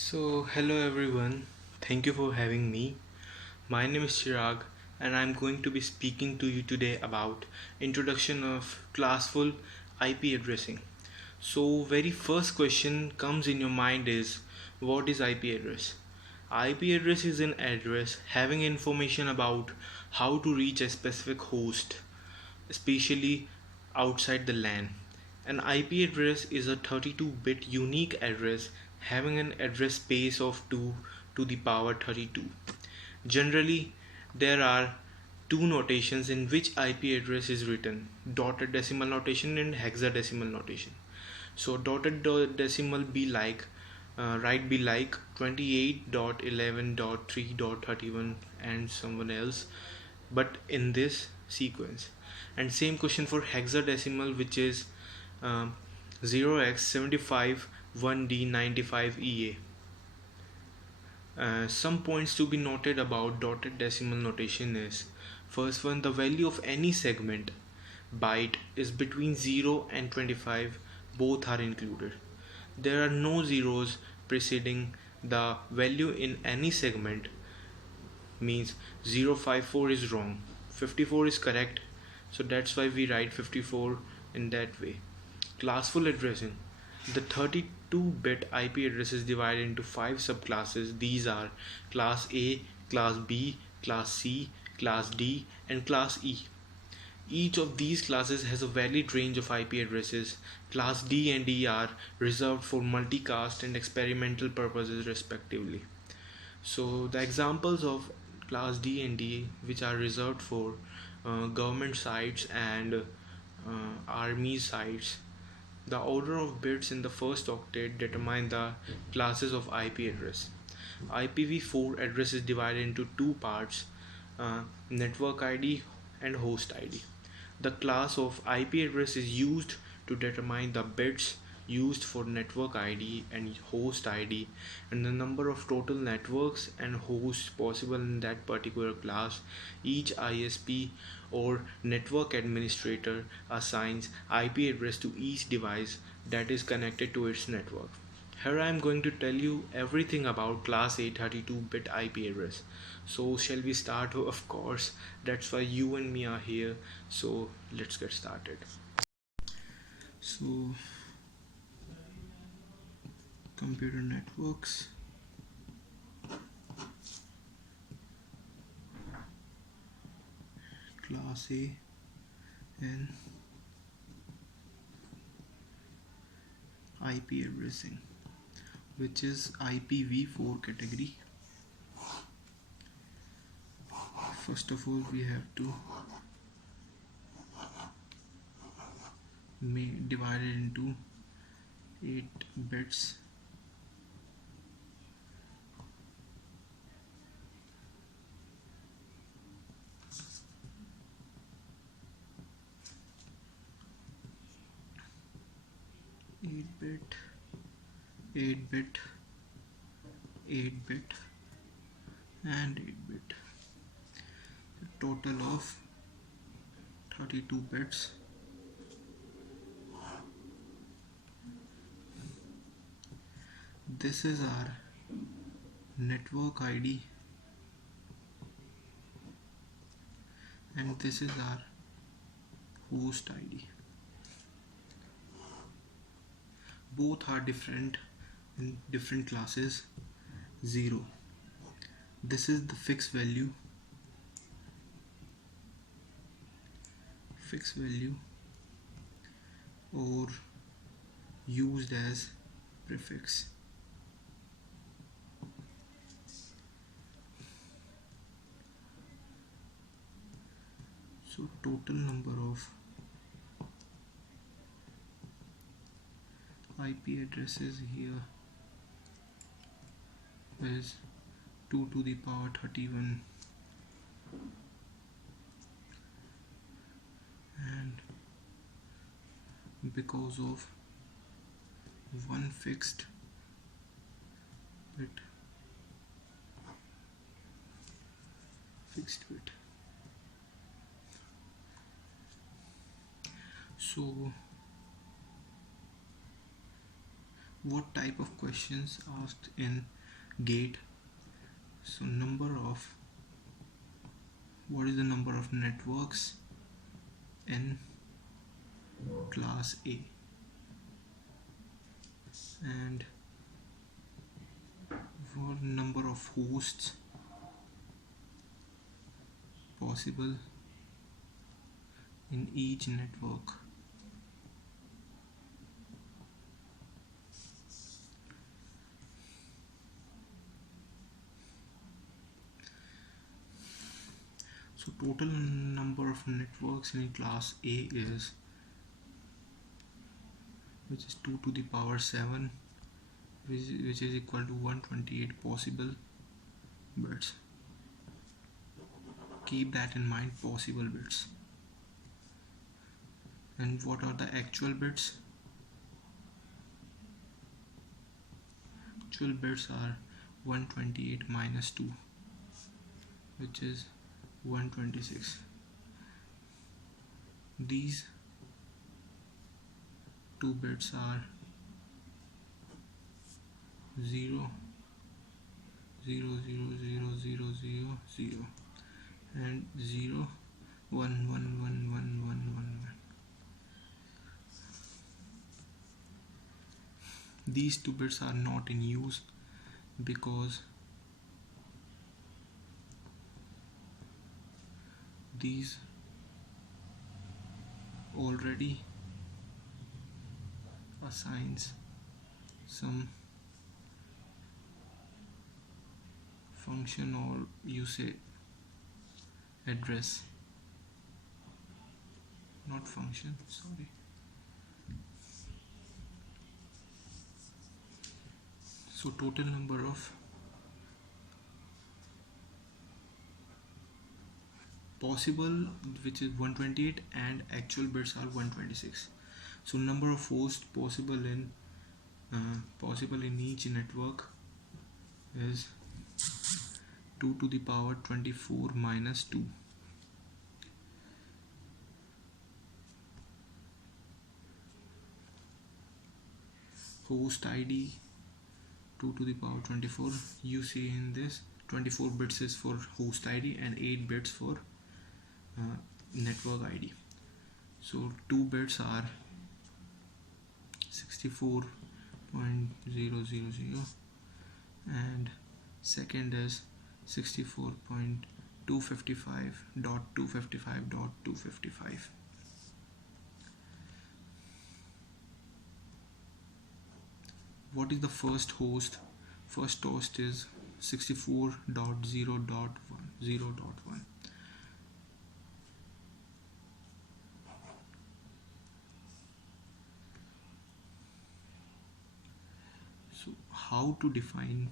Hello everyone. Thank you for having me. My name is CHIRAG and I'm going to be speaking to you today about introduction of classful IP addressing. Very first question comes in your mind is what is IP address? IP address is an address having information about how to reach a specific host, especially outside the LAN. An IP address is a 32-bit unique address having an address space of 2 to the power 32. Generally, there are two notations in which IP address is written: dotted decimal notation and hexadecimal notation. So dotted decimal be like right be like 28.11.3.31 and someone else, but in this sequence. And same question for hexadecimal, which is 0x75 1D95EA. Some points to be noted about dotted decimal notation is: first one, the value of any segment byte is between 0 and 25, both are included. There are no zeros preceding the value in any segment, means 054 is wrong, 54 is correct, so that's why we write 54 in that way. Classful addressing: the 32-bit IP address is divided into 5 subclasses. These are class A, class B, class C, class D, and class E. Each of these classes has a valid range of IP addresses. Class D and E are reserved for multicast and experimental purposes respectively. So the examples of class D and D, which are reserved for government sites and army sites, the order of bits in the first octet determine the classes of IP address. IPv4 address is divided into two parts: network ID and host ID. The class of IP address is used to determine the bits used for network ID and host ID, and the number of total networks and hosts possible in that particular class. Each ISP or network administrator assigns IP address to each device that is connected to its network. Here I am going to tell you everything about class A 32-bit IP address. So shall we start? Of course, that's why you and me are here. So let's get started. So computer networks, class A and IP addressing, which is IPv4 category. First of all, we have to divide it into 8 bits. Eight bit, 8 bit, 8 bit, and 8 bit. A total of 32 bits. This is our network ID and this is our host ID. Both are different in different classes. 0. This is the fixed value. Or used as prefix. So total number of IP addresses here is 2 to the power 31, and because of one fixed bit, so What type of questions asked in gate? So what is the number of networks in class A, and what number of hosts possible in each network. So total number of networks in class A is, which is 2 to the power 7, which is equal to 128 possible bits. Keep that in mind, possible bits. And what are the actual bits? Actual bits are 128 minus 2, which is 126. These two bits are 0, 0, 0, 0, 0, 0, 0, and 0, 1, 1, 1, 1, 1, 1, 1. These two bits are not in use because these already assigns some function, or you say address, not function, sorry. So total number of possible, which is 128, and actual bits are 126. So number of hosts possible in each network is 2 to the power 24 minus 2. Host ID 2 to the power 24. You see in this 24 bits is for host ID and 8 bits for network ID. So 2 bits are 64.000 and second is 64.255.255.255. What is the first host? First host is 64.0.1. So how to define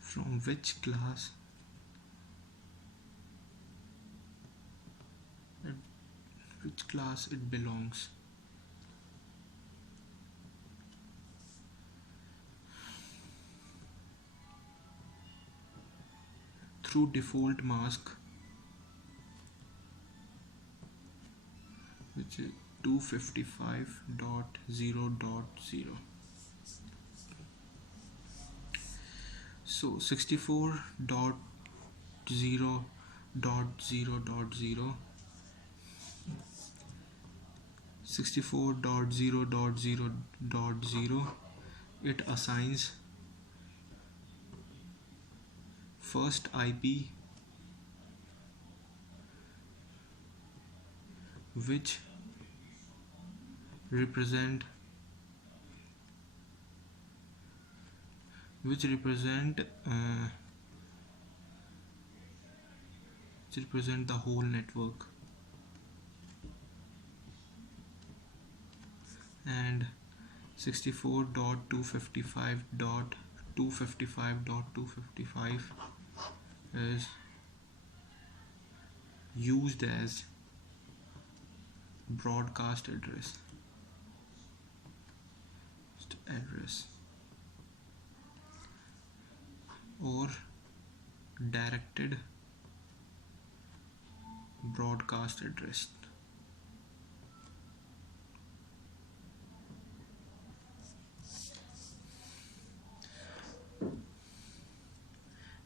from which class it belongs. Through default mask, which is 255.0.0. So 64.0.0.0, 64.0.0.0, it assigns first IP, which represent the whole network, and 64.255.255.255 is used as broadcast address or directed broadcast address.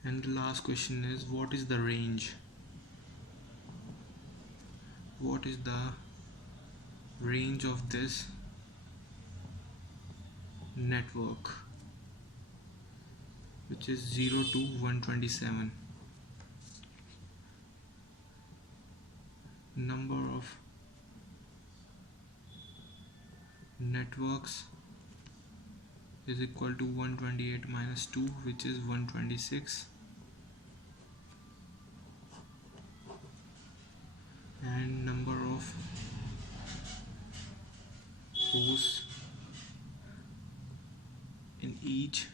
And the last question is, what is the range? What is the range of this network, which is 0 to 127? Number of networks is equal to 128 minus 2, which is 126, and number of hosts in each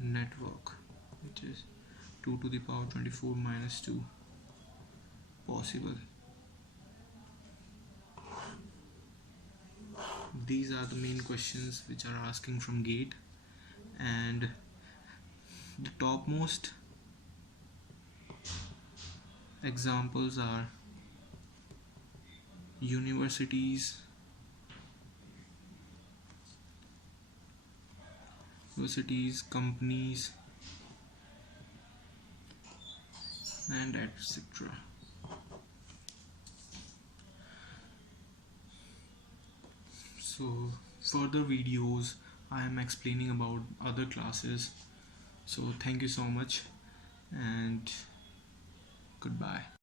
network, which is 2 to the power 24 minus 2 possible. These are the main questions which are asking from GATE, and the topmost examples are universities, companies, and etc. So further videos I am explaining about other classes. So thank you so much and goodbye.